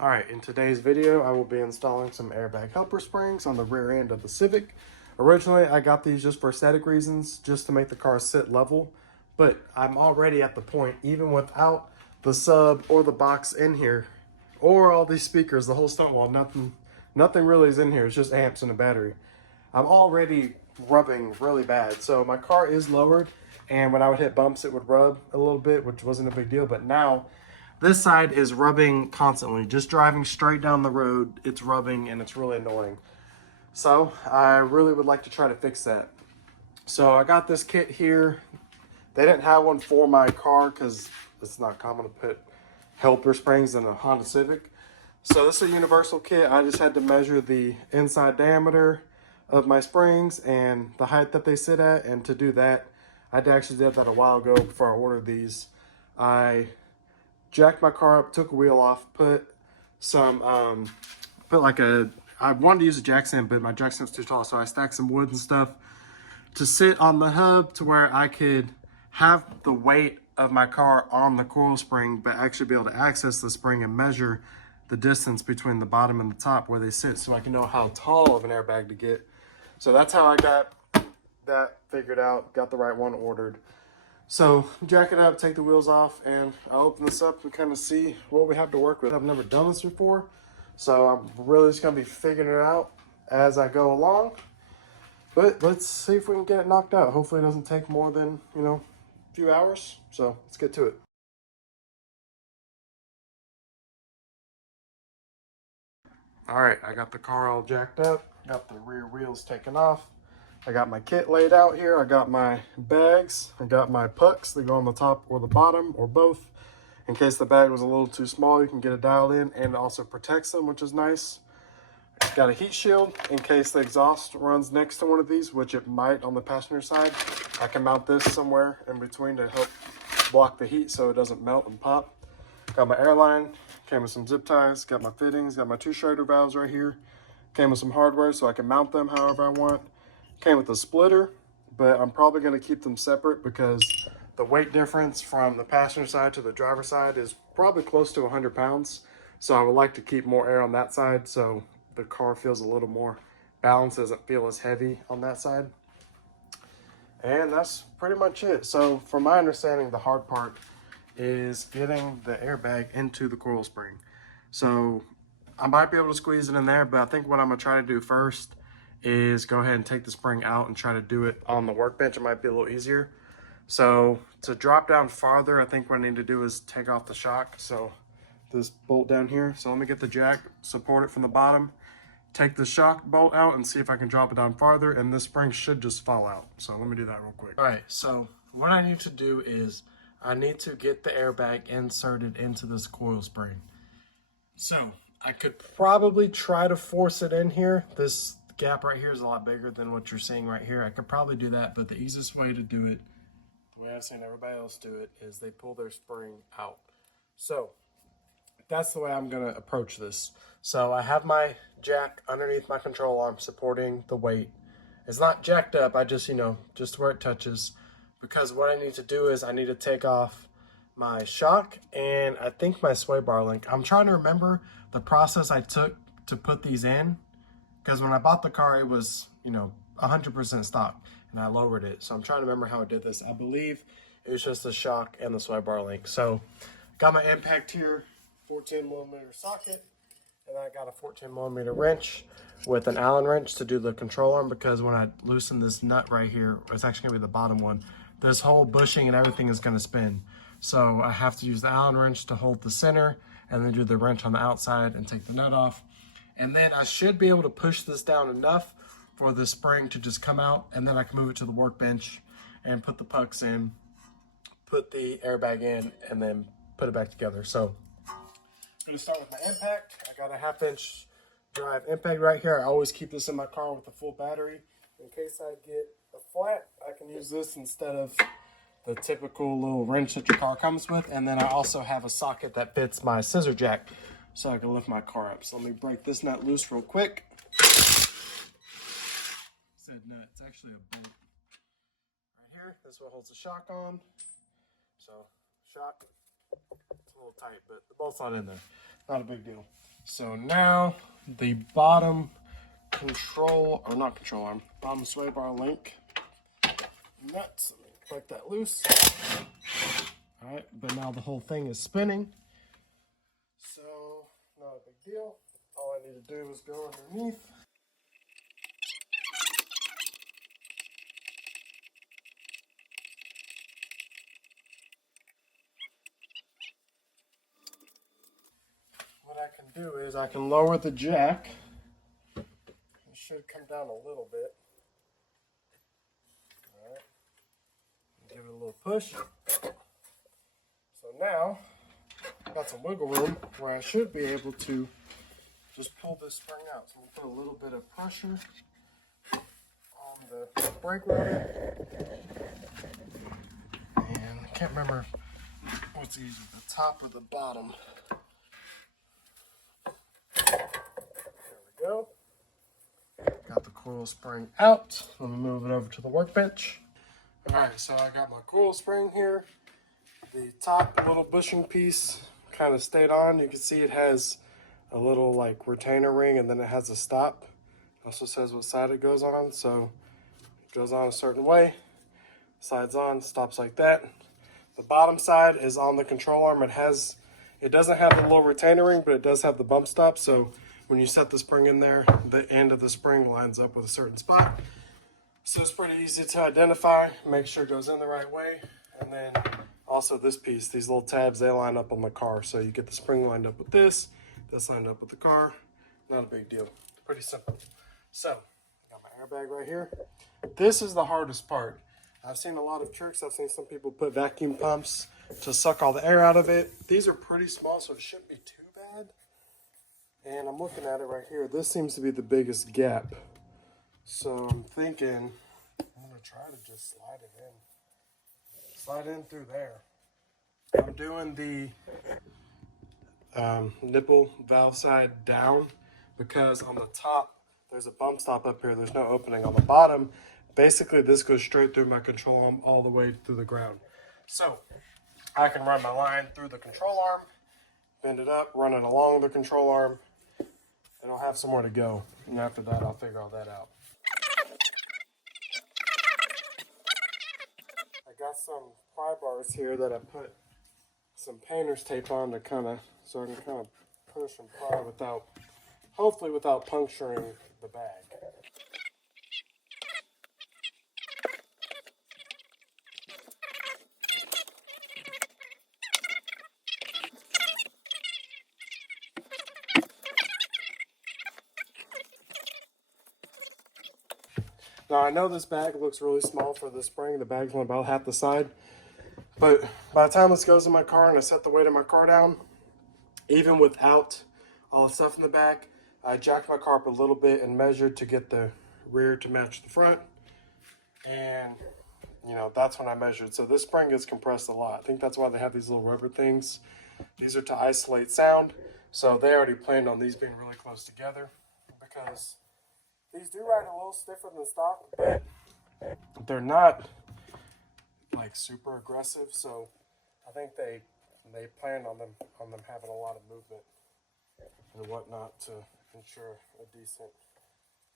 Alright, in today's video, I will be installing some airbag helper springs on the rear end of the Civic. Originally, I got these just for aesthetic reasons, just to make the car sit level. But I'm already at the point, even without the sub or the box in here, or all these speakers, the whole stunt wall, nothing really is in here. It's just amps and a battery. I'm already rubbing really bad. So my car is lowered, and when I would hit bumps, it would rub a little bit, which wasn't a big deal. But now, this side is rubbing constantly. Just driving straight down the road, it's rubbing and it's really annoying. So I really would like to try to fix that. So I got this kit here. They didn't have one for my car because it's not common to put helper springs in a Honda Civic. So this is a universal kit. I just had to measure the inside diameter of my springs and the height that they sit at. And to do that, I actually did that a while ago before I ordered these. I jacked my car up, took a wheel off, put some, I wanted to use a jack stand, but my jack stand's too tall, so I stacked some wood and stuff to sit on the hub to where I could have the weight of my car on the coil spring, but actually be able to access the spring and measure the distance between the bottom and the top where they sit so I can know how tall of an airbag to get. So that's how I got that figured out, got the right one ordered. So jack it up, take the wheels off, and I'll open this up and kind of see what we have to work with. I've never done this before, so I'm really just gonna be figuring it out as I go along. But let's see if we can get it knocked out. Hopefully it doesn't take more than, a few hours. So let's get to it. All right, I got the car all jacked up, got the rear wheels taken off. I got my kit laid out here. I got my bags. I got my pucks that go on the top or the bottom or both. In case the bag was a little too small, you can get it dialed in, and it also protects them, which is nice. Got a heat shield in case the exhaust runs next to one of these, which it might on the passenger side. I can mount this somewhere in between to help block the heat so it doesn't melt and pop. Got my airline, came with some zip ties, got my fittings, got my two Schrader valves right here. Came with some hardware so I can mount them however I want. Came with a splitter, but I'm probably going to keep them separate because the weight difference from the passenger side to the driver's side is probably close to 100 pounds. So I would like to keep more air on that side so the car feels a little more balanced, doesn't feel as heavy on that side. And that's pretty much it. So from my understanding, the hard part is getting the airbag into the coil spring. So I might be able to squeeze it in there, but I think what I'm going to try to do first is go ahead and take the spring out and try to do it on the workbench. It might be a little easier. So to drop down farther, I think what I need to do is take off the shock. So this bolt down here. So let me get the jack, support it from the bottom, take the shock bolt out and see if I can drop it down farther, and this spring should just fall out. So let me do that real quick. All right, so what I need to do is I need to get the airbag inserted into this coil spring. So I could probably try to force it in here. This gap right here is a lot bigger than what you're seeing right here. I could probably do that, but the easiest way to do it, the way I've seen everybody else do it, is they pull their spring out. So that's the way I'm gonna approach this. So I have my jack underneath my control arm supporting the weight. It's not jacked up, I just, just where it touches, because what I need to do is I need to take off my shock and I think my sway bar link. I'm trying to remember the process I took to put these in, because when I bought the car, it was, 100% stock, and I lowered it. So I'm trying to remember how I did this. I believe it was just the shock and the sway bar link. So got my impact here, 14mm socket, and I got a 14mm wrench with an Allen wrench to do the control arm, because when I loosen this nut right here, it's actually gonna be the bottom one, this whole bushing and everything is gonna spin. So I have to use the Allen wrench to hold the center and then do the wrench on the outside and take the nut off. And then I should be able to push this down enough for the spring to just come out, and then I can move it to the workbench and put the pucks in, put the airbag in, and then put it back together. So I'm gonna start with my impact. I got a 1/2-inch drive impact right here. I always keep this in my car with a full battery. In case I get a flat, I can use this instead of the typical little wrench that your car comes with. And then I also have a socket that fits my scissor jack so I can lift my car up. So let me break this nut loose real quick. Said nut, it's actually a bolt right here. This is what holds the shock on. So shock, it's a little tight, but the bolt's not in there. Not a big deal. So now the bottom control, or not control arm, bottom sway bar link nuts. Let me break that loose. All right, but now the whole thing is spinning. So not a big deal. All I need to do is go underneath. What I can do is I can lower the jack. It should come down a little bit. All right. Give it a little push. So now I've got some wiggle room where I should be able to just pull this spring out. So I'm going to put a little bit of pressure on the brake rotor. And I can't remember what's easier, the top or the bottom. There we go. Got the coil spring out. Let me move it over to the workbench. Alright, so I got my coil spring here. The top little bushing piece kind of stayed on. You can see it has a little like retainer ring and then it has a stop. It also says what side it goes on, so it goes on a certain way. Slides on, stops like that. The bottom side is on the control arm. It doesn't have the little retainer ring, but it does have the bump stop. So when you set the spring in there, the end of the spring lines up with a certain spot. So it's pretty easy to identify, make sure it goes in the right way. And then also this piece, these little tabs, they line up on the car. So you get the spring lined up with this lined up with the car. Not a big deal, pretty simple. So I got my airbag right here. This is the hardest part. I've seen a lot of tricks. I've seen some people put vacuum pumps to suck all the air out of it. These are pretty small, so it shouldn't be too bad. And I'm looking at it right here. This seems to be the biggest gap. So I'm thinking I'm gonna try to just slide it in. Slide in through there. I'm doing the nipple valve side down because on the top there's a bump stop up here. There's no opening. On the bottom, basically this goes straight through my control arm all the way through the ground. So I can run my line through the control arm, bend it up, run it along the control arm, and I'll have somewhere to go. And after that, I'll figure all that out. I got some pry bars here that I put some painter's tape on to so I can kind of push and pry without, hopefully without puncturing the bag. Now I know this bag looks really small for the spring. The bag's only about half the side. But by the time this goes in my car and I set the weight of my car down, even without all the stuff in the back, I jacked my car up a little bit and measured to get the rear to match the front. And, you know, that's when I measured. So this spring is compressed a lot. I think that's why they have these little rubber things. These are to isolate sound. So they already planned on these being really close together because these do ride a little stiffer than stock, but they're not like super aggressive. So I think they planned on them having a lot of movement and whatnot to ensure a decent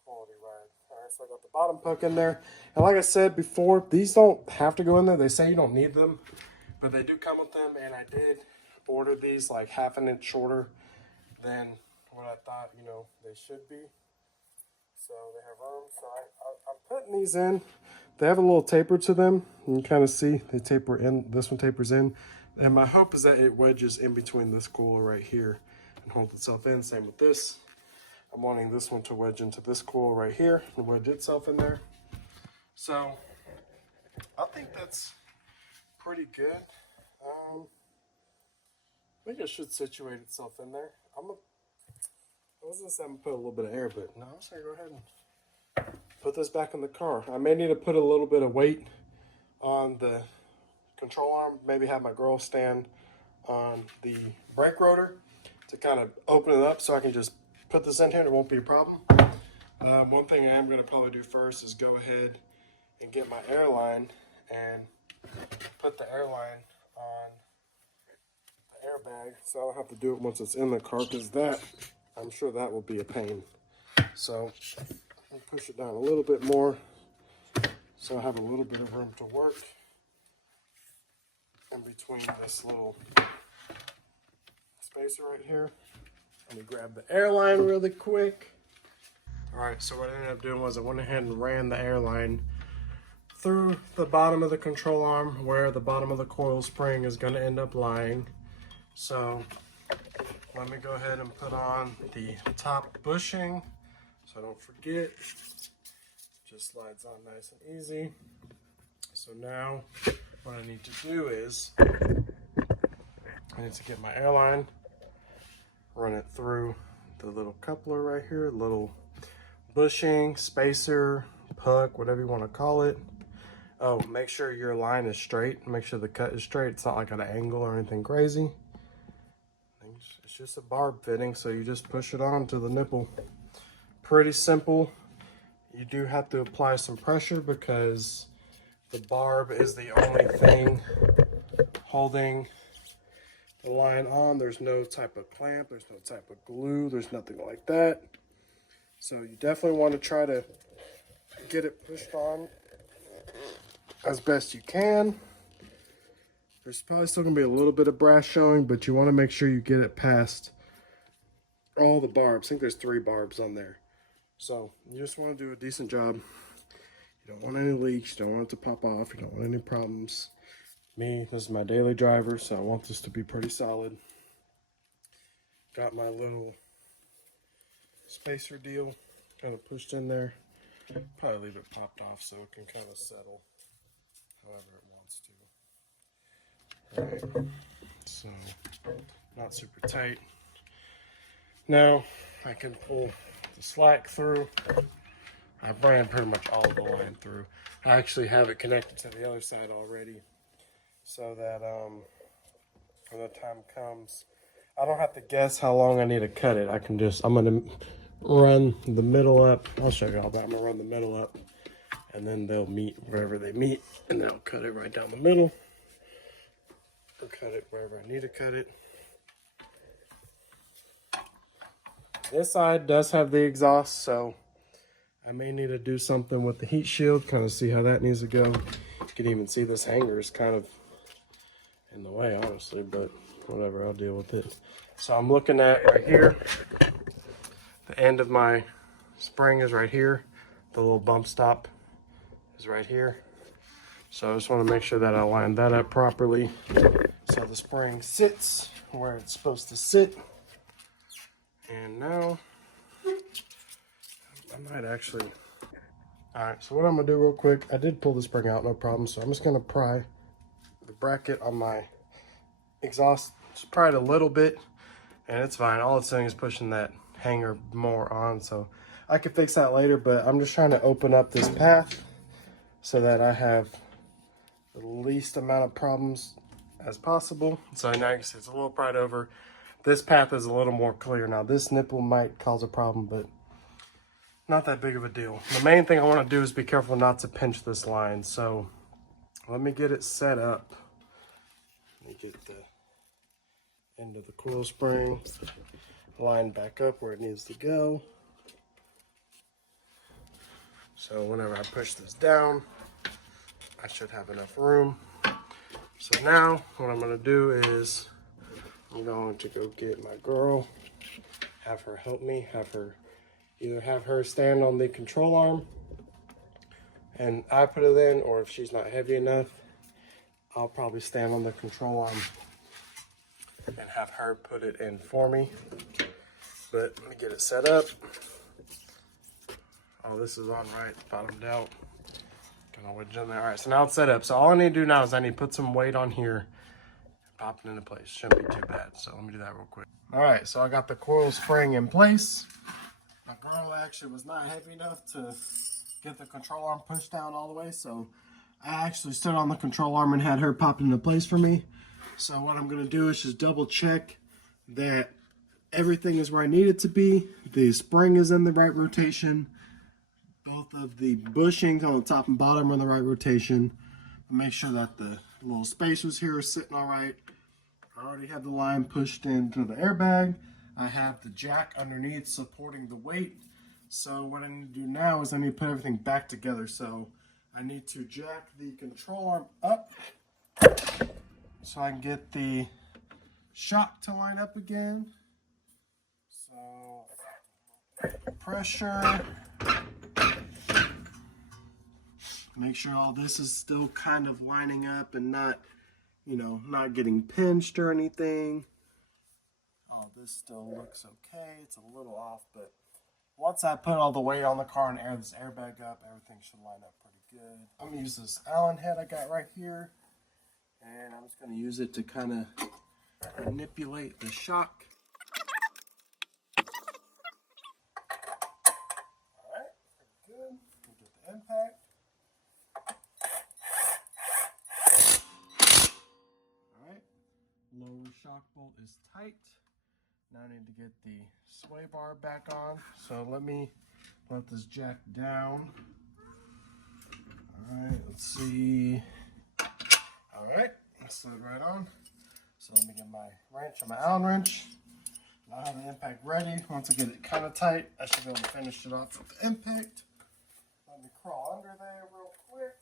quality ride. All right, so I got the bottom puck in there. And like I said before, these don't have to go in there. They say you don't need them, but they do come with them. And I did order these like half an inch shorter than what I thought, you know, they should be. So they have room. So I'm putting these in. They have a little taper to them. You can kind of see they taper in. This one tapers in. And my hope is that it wedges in between this coil right here and holds itself in. Same with this. I'm wanting this one to wedge into this coil right here and wedge itself in there. So I think that's pretty good. I think it should situate itself in there. I was gonna say I'm gonna put a little bit of air, but no, I'm just gonna go ahead and put this back in the car. I may need to put a little bit of weight on the control arm, maybe have my girl stand on the brake rotor to kind of open it up so I can just put this in here and it won't be a problem. One thing I am going to probably do first is go ahead and get my airline and put the airline on the airbag so I don't have to do it once it's in the car, because that I'm sure that will be a pain. So I'll push it down a little bit more so I have a little bit of room to work in between this little spacer right here. Let me grab the airline really quick. All right, so what I ended up doing was I went ahead and ran the airline through the bottom of the control arm where the bottom of the coil spring is going to end up lying. So let me go ahead and put on the top bushing so I don't forget. Just slides on nice and easy. So now what I need to do is I need to get my airline, run it through the little coupler right here, little bushing, spacer, puck, whatever you want to call it. Oh, make sure your line is straight. Make sure the cut is straight. It's not like at an angle or anything crazy. It's just a barb fitting, so you just push it on to the nipple. Pretty simple. You do have to apply some pressure because the barb is the only thing holding the line on. There's no type of clamp, there's no type of glue, there's nothing like that. So you definitely want to try to get it pushed on as best you can. There's probably still going to be a little bit of brass showing, but you want to make sure you get it past all the barbs. I think there's 3 barbs on there. So you just want to do a decent job. You don't want any leaks, you don't want it to pop off, you don't want any problems. Me, this is my daily driver, so I want this to be pretty solid. Got my little spacer deal kind of pushed in there. Probably leave it popped off so it can kind of settle however it wants to. Right, so not super tight. Now I can pull the slack through. I've ran pretty much all of the line through. I actually have it connected to the other side already so that when the time comes, I don't have to guess how long I need to cut it. I'm gonna run the middle up. I'll show you all that. I'm gonna run the middle up and then they'll meet wherever they meet and then I'll cut it right down the middle or cut it wherever I need to cut it. This side does have the exhaust, so I may need to do something with the heat shield, kind of see how that needs to go. You can even see this hanger is kind of in the way, honestly, but whatever, I'll deal with it. So I'm looking at right here, the end of my spring is right here. The little bump stop is right here. So I just want to make sure that I line that up properly so the spring sits where it's supposed to sit. And now I might actually, all right, so what I'm gonna do real quick, I did pull the spring out, no problem. So I'm just gonna pry the bracket on my exhaust, just pry it a little bit and it's fine. All it's doing is pushing that hanger more on, so I can fix that later, but I'm just trying to open up this path so that I have the least amount of problems as possible. So now you can see it's a little pried over. This path is a little more clear. Now this nipple might cause a problem, but not that big of a deal. The main thing I want to do is be careful not to pinch this line. So let me get it set up. Let me get the end of the coil spring lined back up where it needs to go. So whenever I push this down, I should have enough room. So now what I'm going to do is I'm going to go get my girl, have her help me, either have her stand on the control arm and I put it in, or if she's not heavy enough, I'll probably stand on the control arm and have her put it in for me. But let me get it set up. Oh, this is on right, bottomed out. Kind of wedge in there. All right, so now it's set up. So all I need to do now is I need to put some weight on here, pop it into place. Shouldn't be too bad. So let me do that real quick. All right, so I got the coil spring in place. My girl actually was not heavy enough to get the control arm pushed down all the way, so I actually stood on the control arm and had her pop it into place for me. So what I'm gonna do is just double check that everything is where I need it to be. The spring is in the right rotation. Both of the bushings on the top and bottom are in the right rotation. Make sure that the little spacers here are sitting all right. I already have the line pushed into the airbag. I have the jack underneath supporting the weight. So what I need to do now is I need to put everything back together. So I need to jack the control arm up so I can get the shock to line up again. So pressure. Make sure all this is still kind of lining up and not, you know, not getting pinched or anything. Oh, this still looks okay. It's a little off, but once I put all the weight on the car and air this airbag up, everything should line up pretty good. I'm going to use this Allen head I got right here, and I'm just going to use it to kind of manipulate the shock. Alright, pretty good. We'll get the impact. Alright, lower shock bolt is tight. Now I need to get the sway bar back on. So let me let this jack down. Alright, let's see. Alright, slid right on. So let me get my wrench and my Allen wrench. Now I have the impact ready. Once I get it kind of tight, I should be able to finish it off with the impact. Let me crawl under there real quick.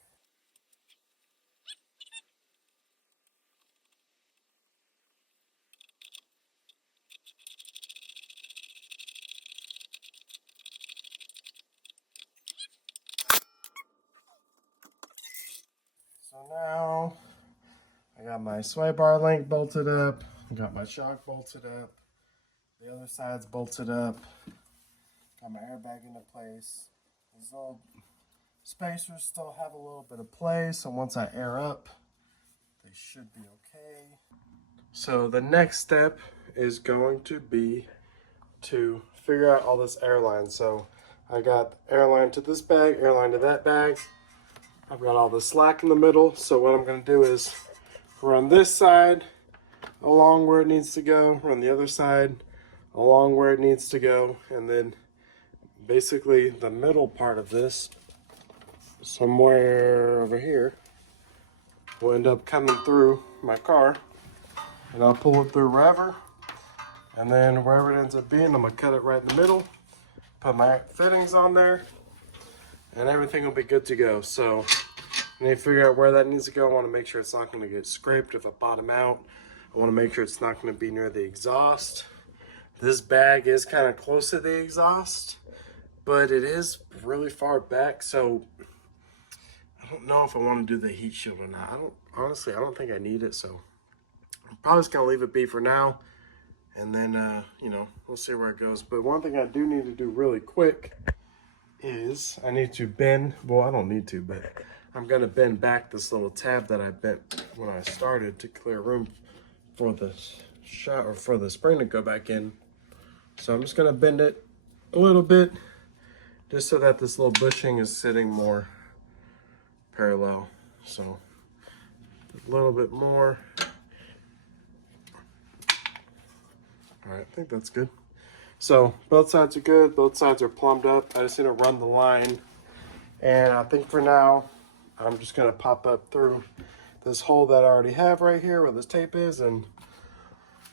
So now I got my sway bar link bolted up. I got my shock bolted up. The other side's bolted up. Got my airbag into place. These little spacers still have a little bit of play, so once I air up, they should be okay. So the next step is going to be to figure out all this airline. So I got airline to this bag, airline to that bag. I've got all the slack in the middle, so what I'm going to do is run this side along where it needs to go, run the other side along where it needs to go, and then basically the middle part of this, somewhere over here, will end up coming through my car, and I'll pull it through wherever, and then wherever it ends up being, I'm going to cut it right in the middle, put my fittings on there, and everything will be good to go. So I need to figure out where that needs to go. I want to make sure it's not going to get scraped if I bottom out. I want to make sure it's not going to be near the exhaust. This bag is kind of close to the exhaust, but it is really far back, so I don't know if I want to do the heat shield or not. Honestly, I don't think I need it, so I'm probably just going to leave it be for now, and then, you know, we'll see where it goes. But one thing I do need to do really quick is I need to bend, well, I don't need to, but I'm going to bend back this little tab that I bent when I started to clear room for the shot or for the spring to go back in. So I'm just going to bend it a little bit just so that this little bushing is sitting more parallel. So a little bit more. All right, I think that's good. So both sides are good, both sides are plumbed up. I just need to run the line. And I think for now, I'm just gonna pop up through this hole that I already have right here where this tape is, and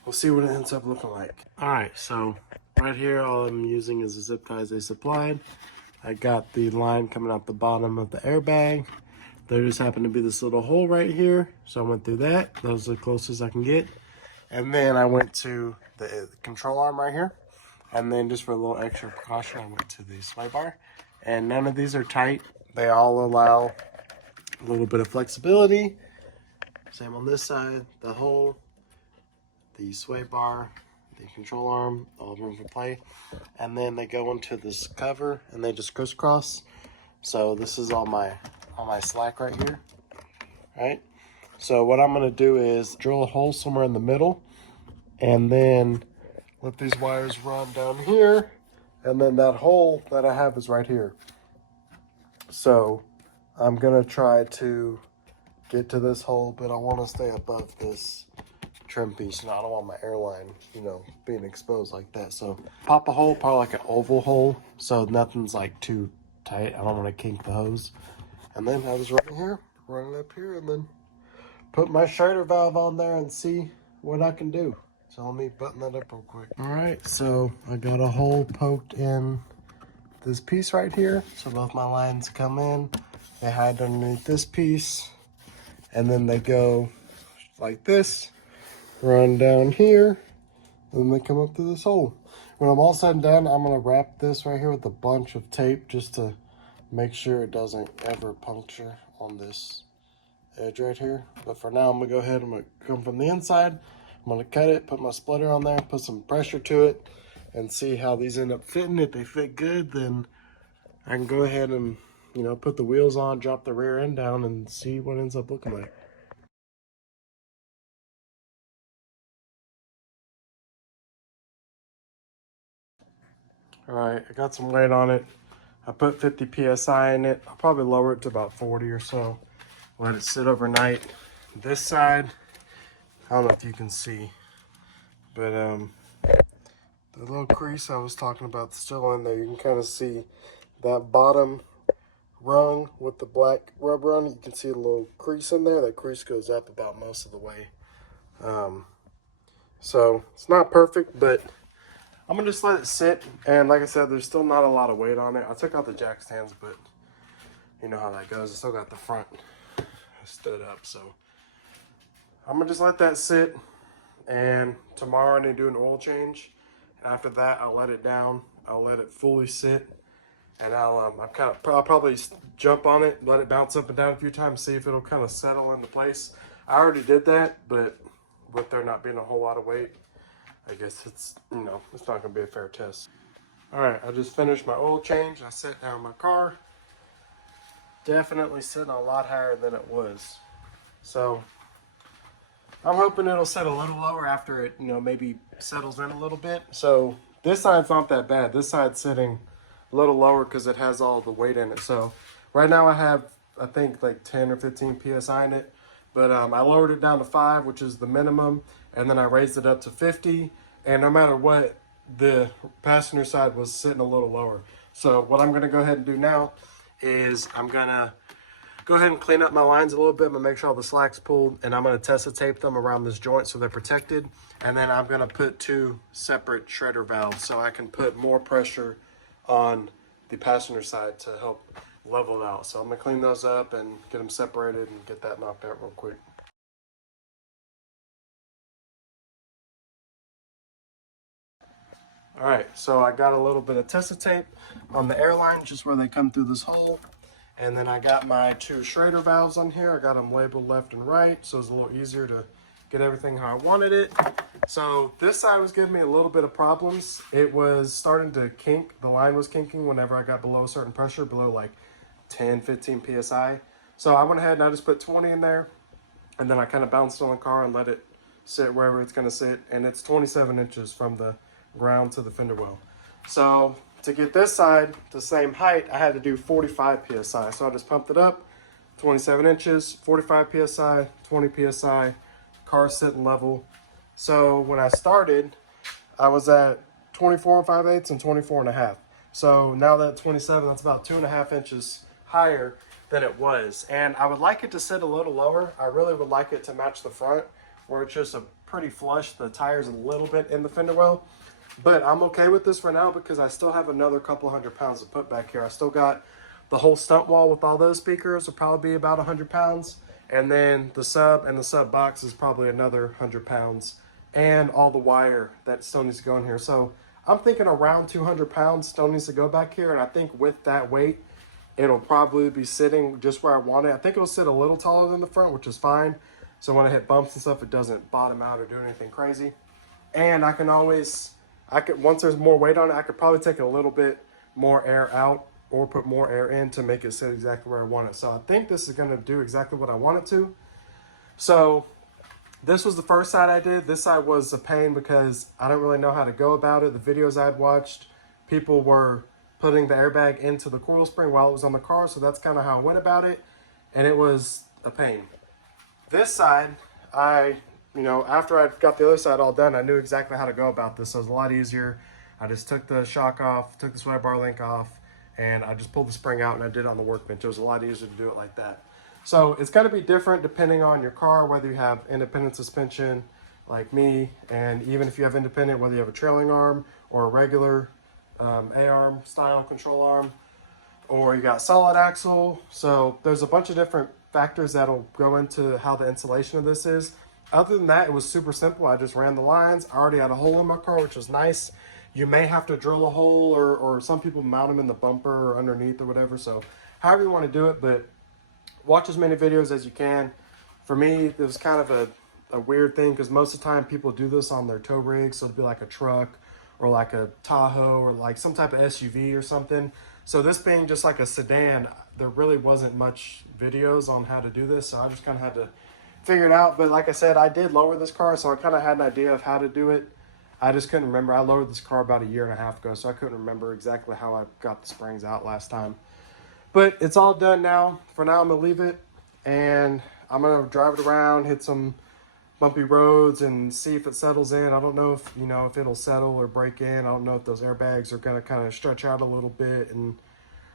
we'll see what it ends up looking like. All right, so right here, all I'm using is the zip ties they supplied. I got the line coming out the bottom of the airbag. There just happened to be this little hole right here. So I went through that. Those are the closest I can get. And then I went to the control arm right here. And then just for a little extra precaution, I went to the sway bar. And none of these are tight. They all allow a little bit of flexibility. Same on this side, the hole, the sway bar, the control arm, all room for play. And then they go into this cover and they just crisscross. So this is all my slack right here, right? So what I'm gonna do is drill a hole somewhere in the middle and then let these wires run down here, and then that hole that I have is right here. So I'm gonna try to get to this hole, but I wanna stay above this trim piece. You know, I don't want my airline, you know, being exposed like that. So pop a hole, probably like an oval hole, so nothing's like too tight. I don't wanna kink the hose. And then I was running here, running up here, and then put my Schrader valve on there and see what I can do. So let me button that up real quick. All right, so I got a hole poked in this piece right here. So both my lines come in, they hide underneath this piece, and then they go like this, run down here, and they come up through this hole. When I'm all said and done, I'm gonna wrap this right here with a bunch of tape just to make sure it doesn't ever puncture on this edge right here. But for now, I'm gonna go ahead, I'm gonna come from the inside, I'm gonna cut it, put my splitter on there, put some pressure to it, and see how these end up fitting. If they fit good, then I can go ahead and, you know, put the wheels on, drop the rear end down, and see what ends up looking like. All right, I got some weight on it. I put 50 PSI in it. I'll probably lower it to about 40 or so. Let it sit overnight. This side, I don't know if you can see, but the little crease I was talking about still in there. You can kind of see that bottom rung with the black rubber on it. You can see a little crease in there. That crease goes up about most of the way. So it's not perfect, but I'm gonna just let it sit. And like I said, there's still not a lot of weight on it. I took out the jack stands, but you know how that goes. I still got the front stood up, so I'm gonna just let that sit. And tomorrow I need to do an oil change. After that, I'll let it down. I'll let it fully sit, and I'll probably jump on it, let it bounce up and down a few times, see if it'll kind of settle into place. I already did that, but with there not being a whole lot of weight, I guess it's, you know, it's not gonna be a fair test. All right, I just finished my oil change. I sat down my car. Definitely sitting a lot higher than it was. So I'm hoping it'll set a little lower after it, you know, maybe settles in a little bit. So this side's not that bad. This side's sitting a little lower because it has all the weight in it. So right now I have, I think, like 10 or 15 PSI in it. But I lowered it down to 5, which is the minimum. And then I raised it up to 50. And no matter what, the passenger side was sitting a little lower. So what I'm going to go ahead and do now is I'm going to go ahead and clean up my lines a little bit. I'm gonna make sure all the slack's pulled, and I'm gonna test tape them around this joint so they're protected. And then I'm gonna put 2 separate shredder valves so I can put more pressure on the passenger side to help level it out. So I'm gonna clean those up and get them separated and get that knocked out real quick. All right, so I got a little bit of test tape on the airline, just where they come through this hole. And then I got my 2 Schrader valves on here. I got them labeled left and right, so it's a little easier to get everything how I wanted it. So this side was giving me a little bit of problems. It was starting to kink. The line was kinking whenever I got below a certain pressure, below like 10, 15 PSI. So I went ahead and I just put 20 in there, and then I kind of bounced on the car and let it sit wherever it's gonna sit. And it's 27 inches from the ground to the fender well. So to get this side the same height, I had to do 45 PSI. So I just pumped it up, 27 inches, 45 PSI, 20 PSI, car sitting level. So when I started, I was at 24 5/8 and 24 and a half. So now that 27, that's about 2.5 inches higher than it was. And I would like it to sit a little lower. I really would like it to match the front, where it's just a pretty flush. The tire's a little bit in the fender well. But I'm okay with this for now because I still have another couple hundred pounds to put back here. I still got the whole stump wall with all those speakers will probably be about 100 pounds. And then the sub and the sub box is probably another 100 pounds. And all the wire that still needs to go in here. So I'm thinking around 200 pounds still needs to go back here. And I think with that weight, it'll probably be sitting just where I want it. I think it'll sit a little taller than the front, which is fine. So when I hit bumps and stuff, it doesn't bottom out or do anything crazy. And I can always... once there's more weight on it, I could probably take a little bit more air out or put more air in to make it sit exactly where I want it. So I think this is gonna do exactly what I want it to. So this was the first side I did. This side was a pain because I don't really know how to go about it. The videos I'd watched, people were putting the airbag into the coil spring while it was on the car. So that's kind of how I went about it. And it was a pain. This side, after I got the other side all done, I knew exactly how to go about this. So it was a lot easier. I just took the shock off, took the sway bar link off, and I just pulled the spring out and I did it on the workbench. It was a lot easier to do it like that. So it's going to be different depending on your car, whether you have independent suspension like me. And even if you have independent, whether you have a trailing arm or a regular A-arm style control arm, or you got solid axle. So there's a bunch of different factors that'll go into how the insulation of this is. Other than that, it was super simple. I just ran the lines. I already had a hole in my car, which was nice. You may have to drill a hole, or some people mount them in the bumper or underneath or whatever. So however you want to do it, but watch as many videos as you can. For me, it was kind of a weird thing because most of the time people do this on their tow rigs. So it'd be like a truck or like a Tahoe or like some type of SUV or something. So this being just like a sedan, there really wasn't much videos on how to do this. So I just kind of had to figure it out. But like I said, I did lower this car, so I kind of had an idea of how to do it. I just couldn't remember. I lowered this car about 1.5 years ago, so I couldn't remember exactly how I got the springs out last time. But it's all done now. For now, I'm going to leave it, and I'm going to drive it around, hit some bumpy roads, and see if it settles in. I don't know if, if it'll settle or break in. I don't know if those airbags are going to kind of stretch out a little bit and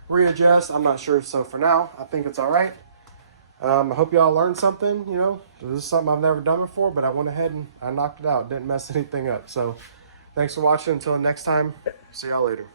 readjust. I'm not sure. So for now, I think it's all right. I hope y'all learned something. This is something I've never done before, but I went ahead and I knocked it out. Didn't mess anything up. So thanks for watching. Until next time, see y'all later.